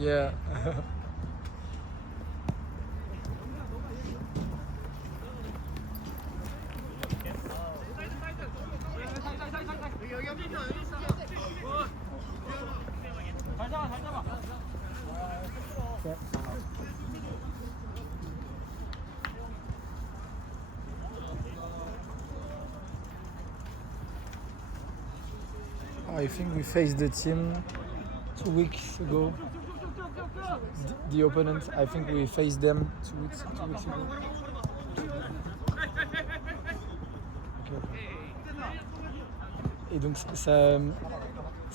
Yeah. I think we faced the team 2 weeks ago. The opponent, I think we faced them 2 weeks ago. Okay. Et donc ça fait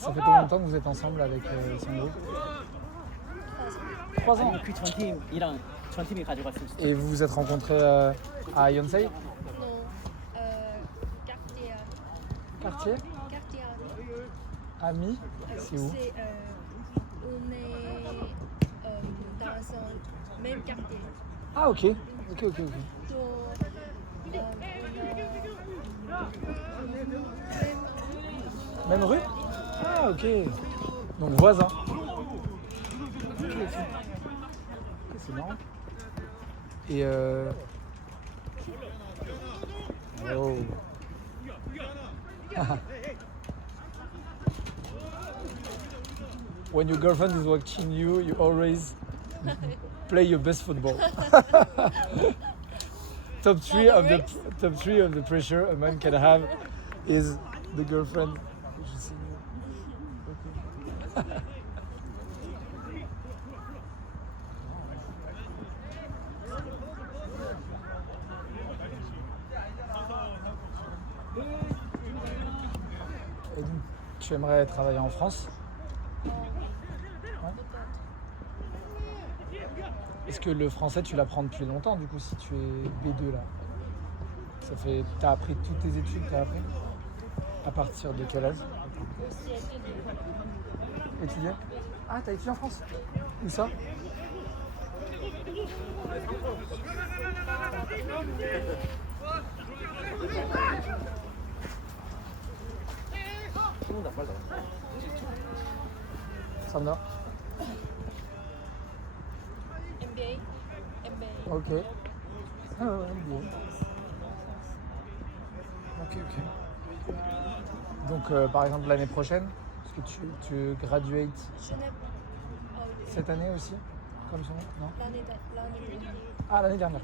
combien de temps que vous êtes ensemble avec Sandro? 3 ans. 그 전 팀이랑 전 팀이 가져갔을 때. Et vous vous êtes rencontrés à Yonsei? Non, quartier. Quartier? Quartier. Amis? C'est où? On est dans un même quartier. Ah ok. Ok. Donc, Même rue? Ah ok. Donc voisins. Ok. C'est marrant. Et oh. When your girlfriend is watching you, you always play your best football. top three of the pressure a man can have is the girlfriend. Okay. Et donc, tu aimerais travailler en France? Ouais. Est-ce que le français tu l'apprends depuis longtemps du coup si tu es B2 là? Ça fait. T'as appris toutes tes études, t'as appris? À partir de quel âge? Étudier? Ah t'as étudié en France? Où ça? Sandra? MBA. Ok. Ah ouais, bien. Ok. Donc par exemple l'année prochaine, est-ce que tu graduates Je n'ai cette année aussi? Comme ça? Non? l'année dernière. Ah l'année dernière.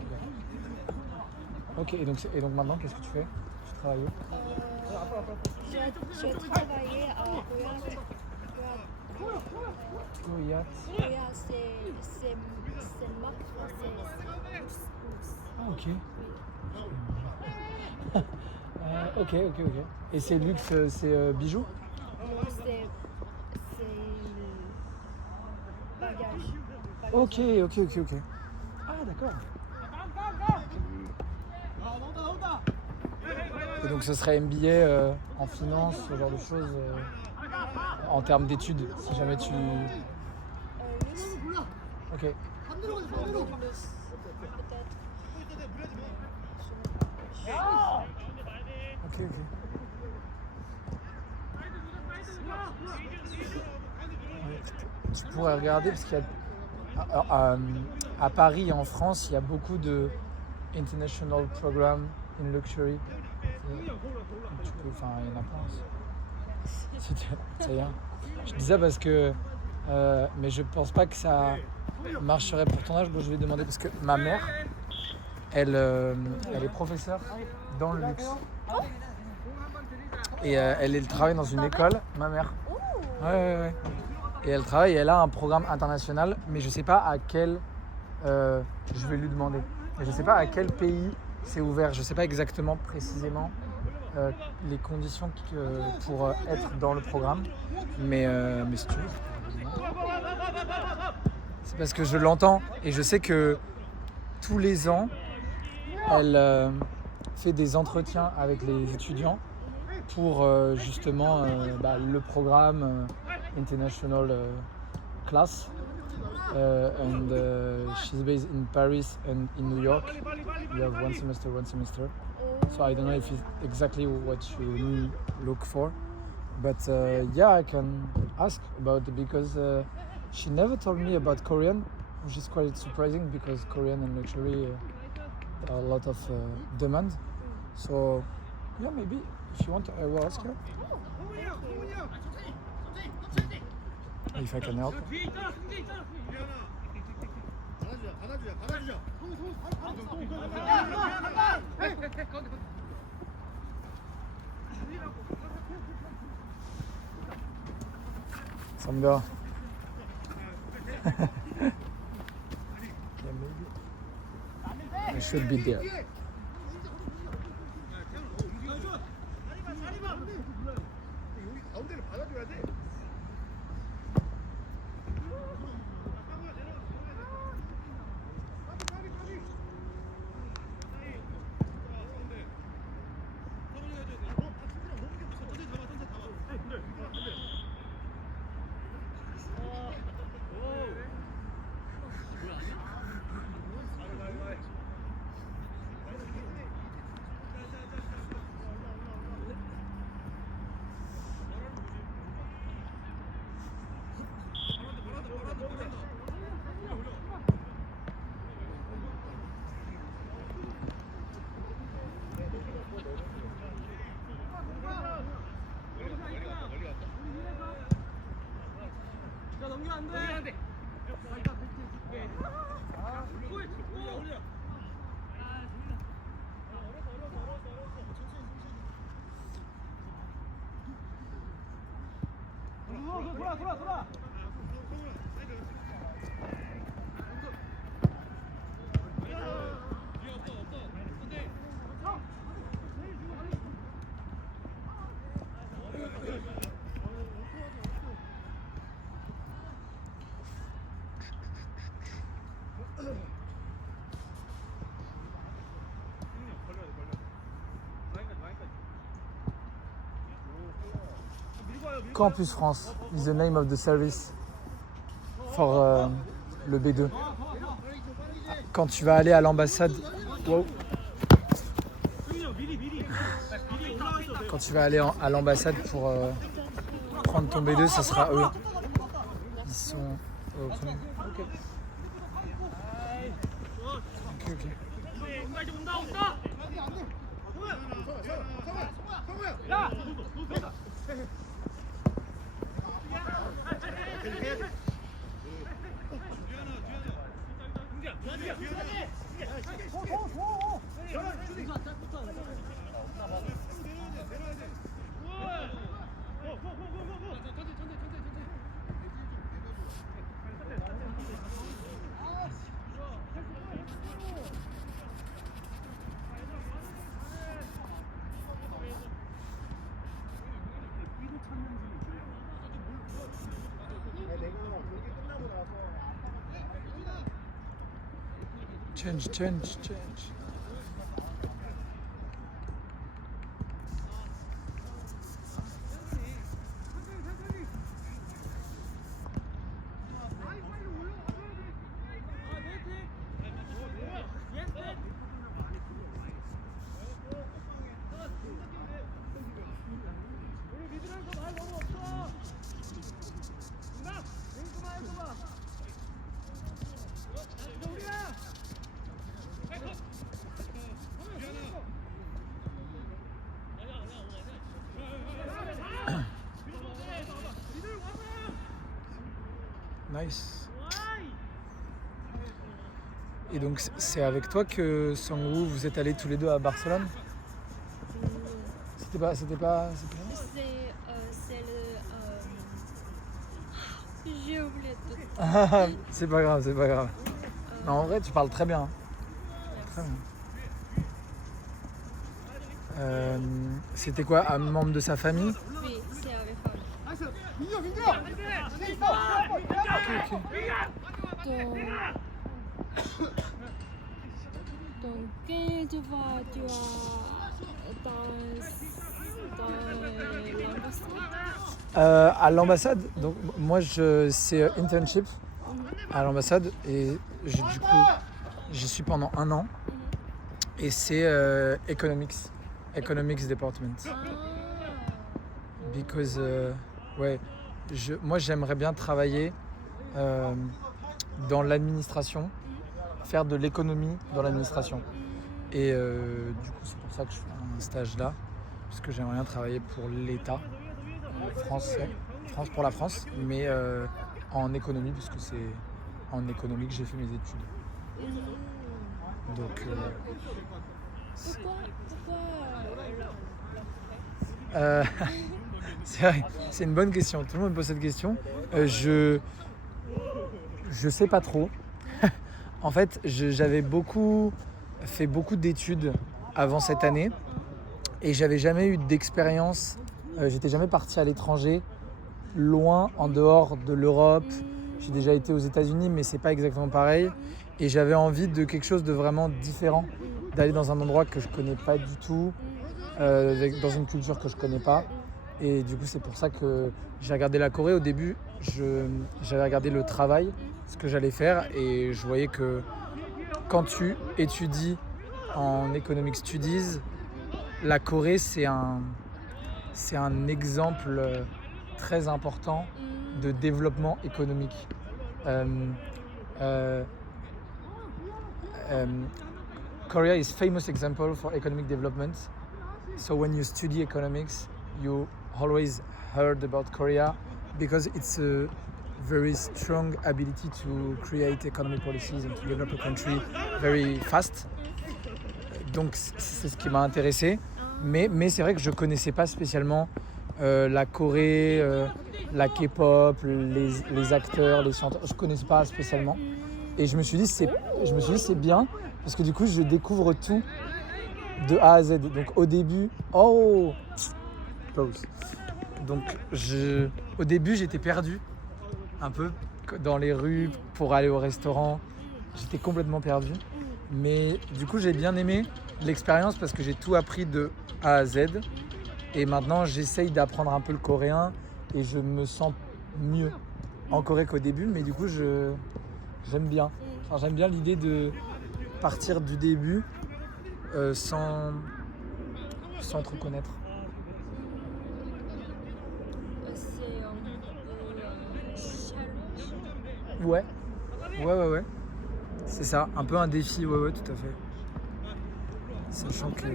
Ok, et donc maintenant qu'est-ce que tu fais? Tu travailles où? J'ai travaillé à Goya. Goya. Goya, c'est une marque française. Ah ok. Ok. Et c'est luxe, c'est bijoux? Non, c'est bagage. Ok. Ah d'accord. Et donc ce serait MBA en finance, ce genre de choses, en termes d'études, si jamais tu... Ok. Ok. Tu pourrais regarder parce qu'il y a à Paris et en France, il y a beaucoup de international programs in luxury. Tu peux, enfin, il y en a plein. Ça y est. Je dis ça parce que, mais je pense pas que ça marcherait pour ton âge. Bon, je vais demander parce que ma mère, elle est professeure dans le luxe. Et elle travaille dans une école, ma mère. Ouais. Et elle a un programme international, mais je sais pas à quel. Je vais lui demander. Mais je sais pas à quel pays c'est ouvert. Je sais pas exactement précisément les conditions pour être dans le programme. Mais si tu veux. C'est parce que je l'entends et je sais que tous les ans, elle fait des entretiens avec les étudiants pour justement le programme International Class. And she's based in Paris and in New York. You have one semester. So I don't know if it's exactly what you look for. But I can ask about it because she never told me about Korean, which is quite surprising because Korean and luxury are a lot of demand. So yeah, maybe if you want, I will ask her if I can help. Sambia. Yeah, maybe. I should be there. Campus France is the name of the service for le B2. Quand tu vas aller à l'ambassade, wow. Quand tu vas aller à l'ambassade pour prendre ton B2, ce sera eux. Ils sont ok. Ok. Change. Nice. Et donc c'est avec toi que Sang-woo, vous êtes allés tous les deux à Barcelone? C'était pas. C'est le. J'ai oublié tout. C'est pas grave. Non, en vrai, tu parles très bien. Très bien. C'était quoi, un membre de sa famille? Oui, c'est avec moi. Ok. Donc, quand tu vas dans l'ambassade? À l'ambassade, donc moi c'est internship à l'ambassade et du coup j'y suis pendant 1 an et c'est economics department. Because ouais, moi j'aimerais bien travailler dans l'administration, faire de l'économie dans l'administration. Et du coup, c'est pour ça que je fais un stage là, parce que j'aimerais bien travailler pour l'État français, pour la France, mais en économie, puisque c'est en économie que j'ai fait mes études. Donc, c'est vrai, c'est une bonne question. Tout le monde me pose cette question. Je sais pas trop. En fait, j'avais fait beaucoup d'études avant cette année et j'avais jamais eu d'expérience. J'étais jamais parti à l'étranger, loin, en dehors de l'Europe. J'ai déjà été aux États-Unis, mais c'est pas exactement pareil. Et j'avais envie de quelque chose de vraiment différent, d'aller dans un endroit que je connais pas du tout, dans une culture que je connais pas. Et du coup, c'est pour ça que j'ai regardé la Corée. Au début, j'avais regardé le travail, ce que j'allais faire, et je voyais que quand tu étudies en Economic Studies, la Corée, c'est un exemple très important de développement économique. Korea is famous example for economic development. So when you study economics, you always heard about Korea because it's a very strong ability to create economic policies and to develop a country very fast. Donc c'est ce qui m'a intéressé. Mais c'est vrai que je ne connaissais pas spécialement la Corée, la K-pop, les acteurs, les chanteurs. Je ne connaissais pas spécialement. Et je me suis dit c'est bien parce que du coup je découvre tout de A à Z. Donc au début, Donc au début j'étais perdu un peu dans les rues pour aller au restaurant. J'étais complètement perdu. Mais du coup j'ai bien aimé l'expérience parce que j'ai tout appris de A à Z. Et maintenant j'essaye d'apprendre un peu le coréen et je me sens mieux en Corée qu'au début. Mais du coup j'aime bien. Enfin, j'aime bien l'idée de partir du début sans trop connaître. C'est un peu challenge. Ouais. C'est ça, un peu un défi, ouais, tout à fait. Sachant que...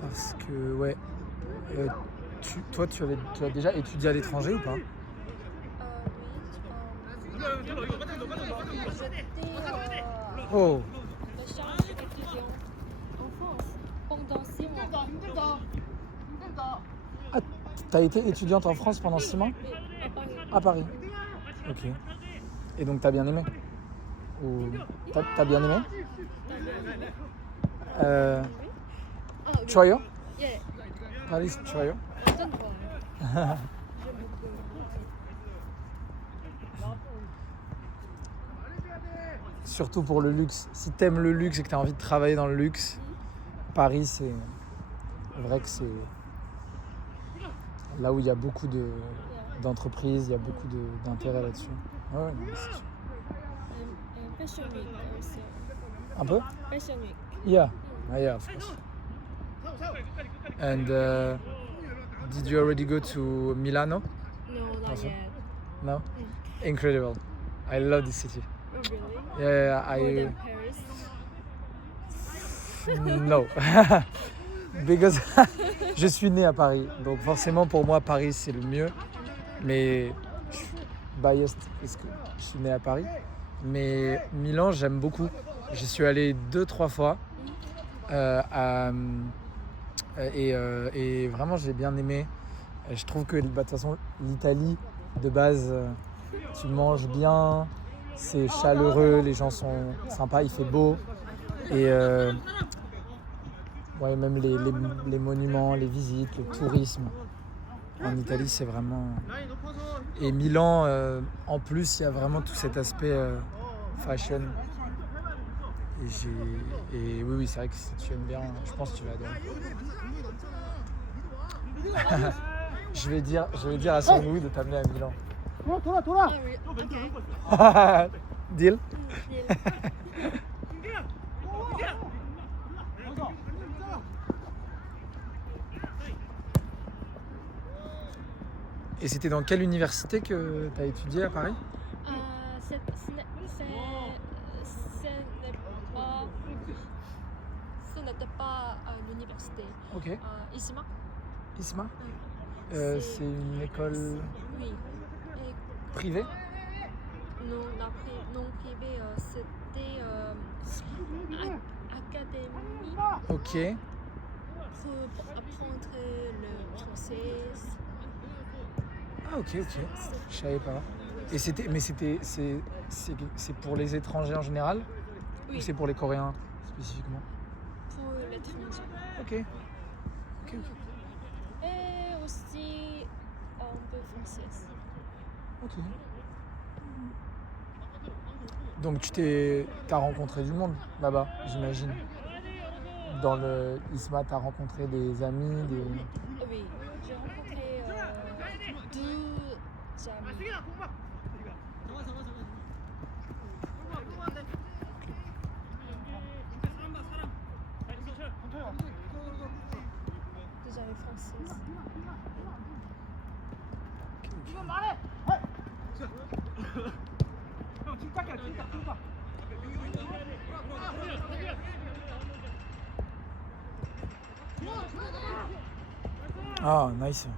Parce que, ouais... toi, tu as déjà étudié à l'étranger ou pas? Oh, J'étais étudiant en France pendant 6 mois. ah, t'as été étudiante en France pendant 6 mois? À Paris. À Paris. Ok. Et donc t'as bien aimé? Ou t'as bien aimé? 좋아요? Yeah, Paris, 좋아요? 완전 좋아요. Surtout pour le luxe. Si t'aimes le luxe et que t'as envie de travailler dans le luxe, Paris, c'est vrai que c'est là où il y a beaucoup d'entreprises, il y a beaucoup d'intérêt là-dessus. Ouais, non, c'est sûr. Fashion Week also. Un peu? Fashion Week. Yeah, of course. And did you already go to Milano? No, not Also? yet. No? Incredible. I love this city. Oh, really? Yeah, More than Paris? No. Because je suis né à Paris. Donc forcément pour moi Paris c'est le mieux. Mais je suis biased parce que je suis né à Paris. Mais Milan j'aime beaucoup. J'y suis allé 2-3 fois. Et vraiment j'ai bien aimé. Je trouve que de toute façon l'Italie de base tu manges bien, c'est chaleureux, les gens sont sympas, il fait beau. Et ouais, même les monuments, les visites, le tourisme en Italie c'est vraiment... Et Milan en plus il y a vraiment tout cet aspect fashion. Et oui c'est vrai que si tu aimes bien, je pense que tu vas adorer. je vais dire à son Louis de t'amener à Milan. Oh, okay. Deal? Et c'était dans quelle université que tu as étudié à Paris? Ce n'était pas à l'université. Ok. ISMA. ISMA? C'est- C'est une école Oui. Et privée? non privé, c'était académie Ok. pour apprendre le français. Ah ok, ok. Je savais pas. Et c'est pour les étrangers en général? Ou Oui, c'est pour les Coréens spécifiquement? pour l'étranger. Ok. Ok, ok. Et aussi un peu français. Ok. Donc t'as rencontré du monde là-bas, j'imagine. Dans le ISMA, t'as rencontré des amis, Oui, j'ai rencontré deux amis. Deux amis françaises. Ah, nice.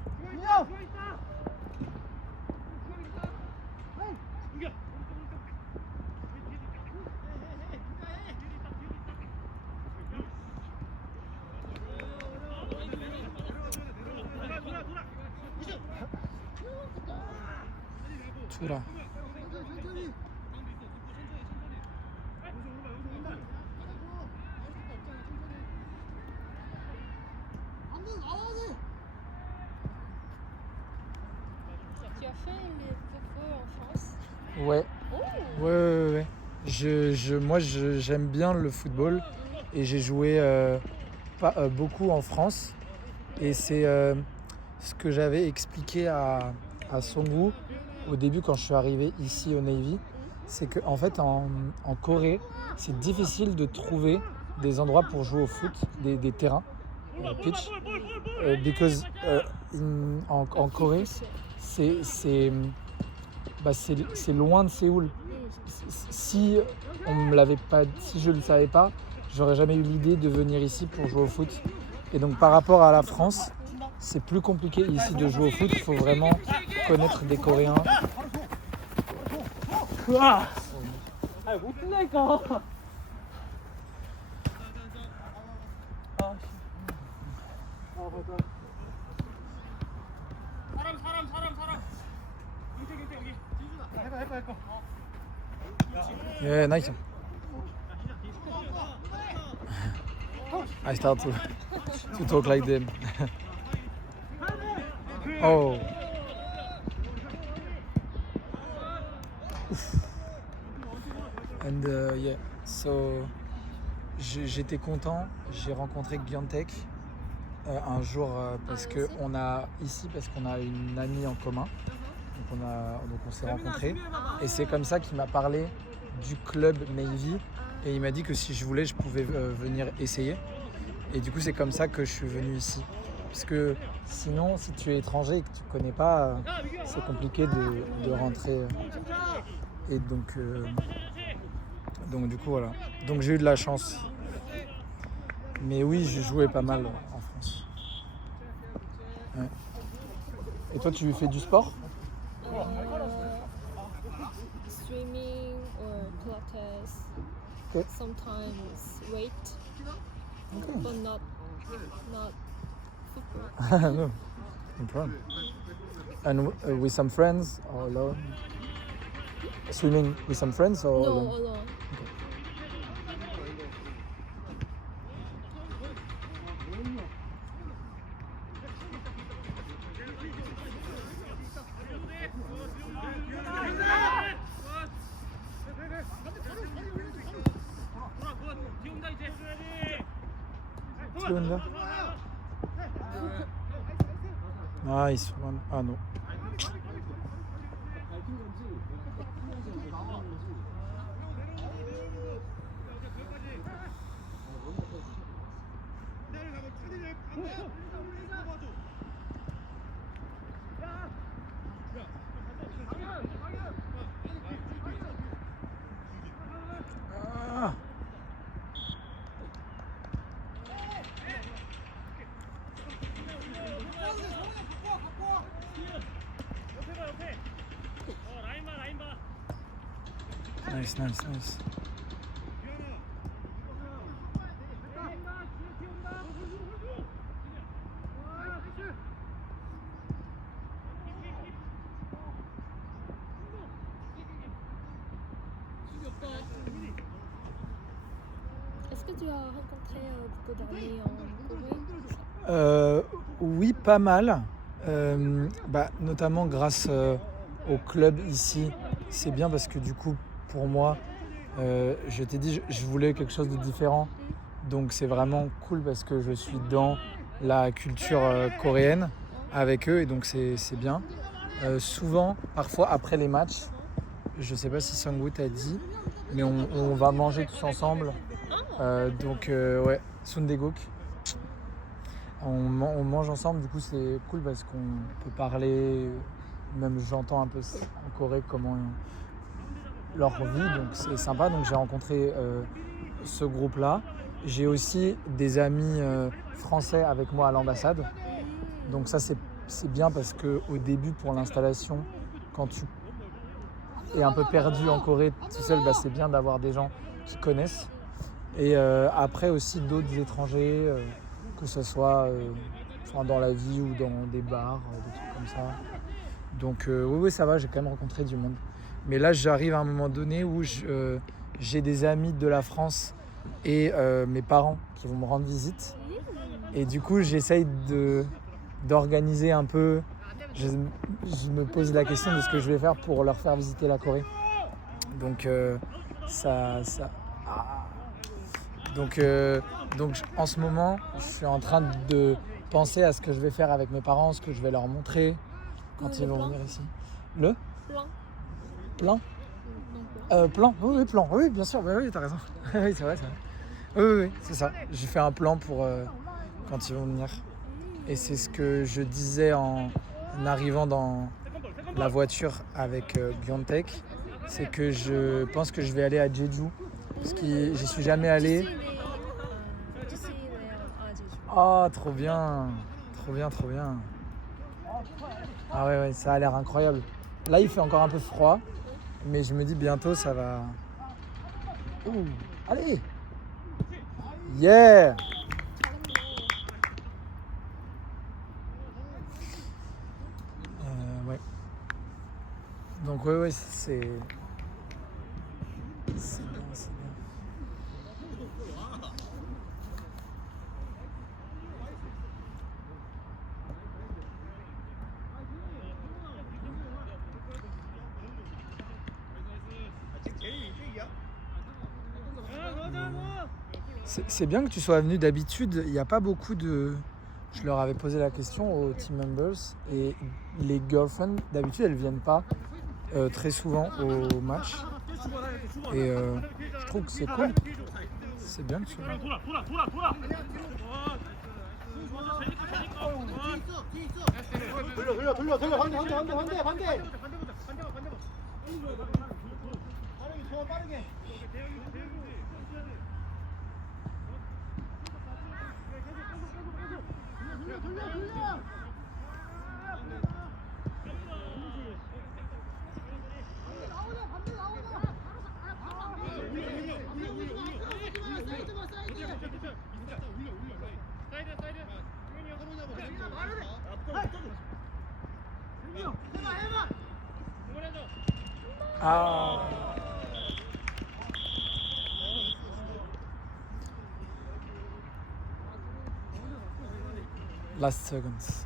Tout là. Tu as fait les football en France? Ouais. Oh! Ouais. Moi, j'aime bien le football et j'ai joué beaucoup en France. Et c'est ce que j'avais expliqué à Songwoo au début quand je suis arrivé ici au Navy. C'est qu'en fait, en Corée, c'est difficile de trouver des endroits pour jouer au foot, des terrains, pitch. Because en Corée, c'est loin de Séoul. Si je ne le savais pas, j'aurais jamais eu l'idée de venir ici pour jouer au foot. Et donc par rapport à la France, c'est plus compliqué ici de jouer au foot. Il faut vraiment connaître des Coréens. 아, 못 뜬다니까. Yeah, nice. I start to talk like them. Oh. And yeah, so j'étais content. J'ai rencontré Gyantek un jour parce qu'on a une amie en commun. Donc on s'est rencontrés et c'est comme ça qu'il m'a parlé du club Navy et il m'a dit que si je voulais je pouvais venir essayer et du coup c'est comme ça que je suis venu ici parce que sinon si tu es étranger et que tu connais pas c'est compliqué de rentrer et donc du coup voilà, donc j'ai eu de la chance mais oui je jouais pas mal en France. Ouais. Et toi tu fais du sport? Swimming or Pilates. Okay. Sometimes weight, Okay. but not football. No problem. And with some friends or alone? Swimming with some friends or No, alone? alone. Tirunda. Nice one. Ah no. Nice, nice, nice. Est-ce que tu as rencontré beaucoup d'amis en Corée? Oui, pas mal. Notamment grâce au club ici. C'est bien parce que du coup, pour moi, je t'ai dit, je voulais quelque chose de différent. Donc c'est vraiment cool parce que je suis dans la culture coréenne avec eux et donc c'est bien. Souvent, parfois après les matchs, je sais pas si Sang-woo t'a dit, mais on va manger tous ensemble. Ouais, Sundegok. On mange ensemble, du coup c'est cool parce qu'on peut parler, même j'entends un peu en Corée comment leur vie, donc c'est sympa. Donc j'ai rencontré ce groupe-là. J'ai aussi des amis français avec moi à l'ambassade. Donc ça c'est bien parce qu'au début pour l'installation, quand tu es un peu perdu en Corée tout seul, c'est bien d'avoir des gens qui connaissent. Et après aussi d'autres étrangers, que ce soit dans la vie ou dans des bars, des trucs comme ça. Donc oui, ça va, j'ai quand même rencontré du monde. Mais là, j'arrive à un moment donné où j'ai des amis de la France et mes parents qui vont me rendre visite. Et du coup, j'essaye d'organiser un peu. Je me pose la question de ce que je vais faire pour leur faire visiter la Corée. Donc Donc en ce moment, je suis en train de penser à ce que je vais faire avec mes parents, ce que je vais leur montrer quand ils vont venir ici. Le Plan. Plan Oui, plan. Oui, bien sûr. Oui, t'as raison. Oui, c'est vrai. Oui, c'est ça. J'ai fait un plan pour quand ils vont venir. Et c'est ce que je disais en arrivant dans la voiture avec Biontech. C'est que je pense que je vais aller à Jeju. Parce que j'y suis jamais allé. Oh, trop bien. Ah ouais, ça a l'air incroyable. Là, il fait encore un peu froid, mais je me dis bientôt ça va. Ouh, allez. Yeah. Ouais. Donc ouais, c'est bien. C'est bien que tu sois venu. D'habitude, il n'y a pas beaucoup de... Je leur avais posé la question aux team members et les girlfriends, d'habitude, elles ne viennent pas très souvent au match. Et je trouve que c'est cool. C'est bien que tu sois là. Ah. Last seconds.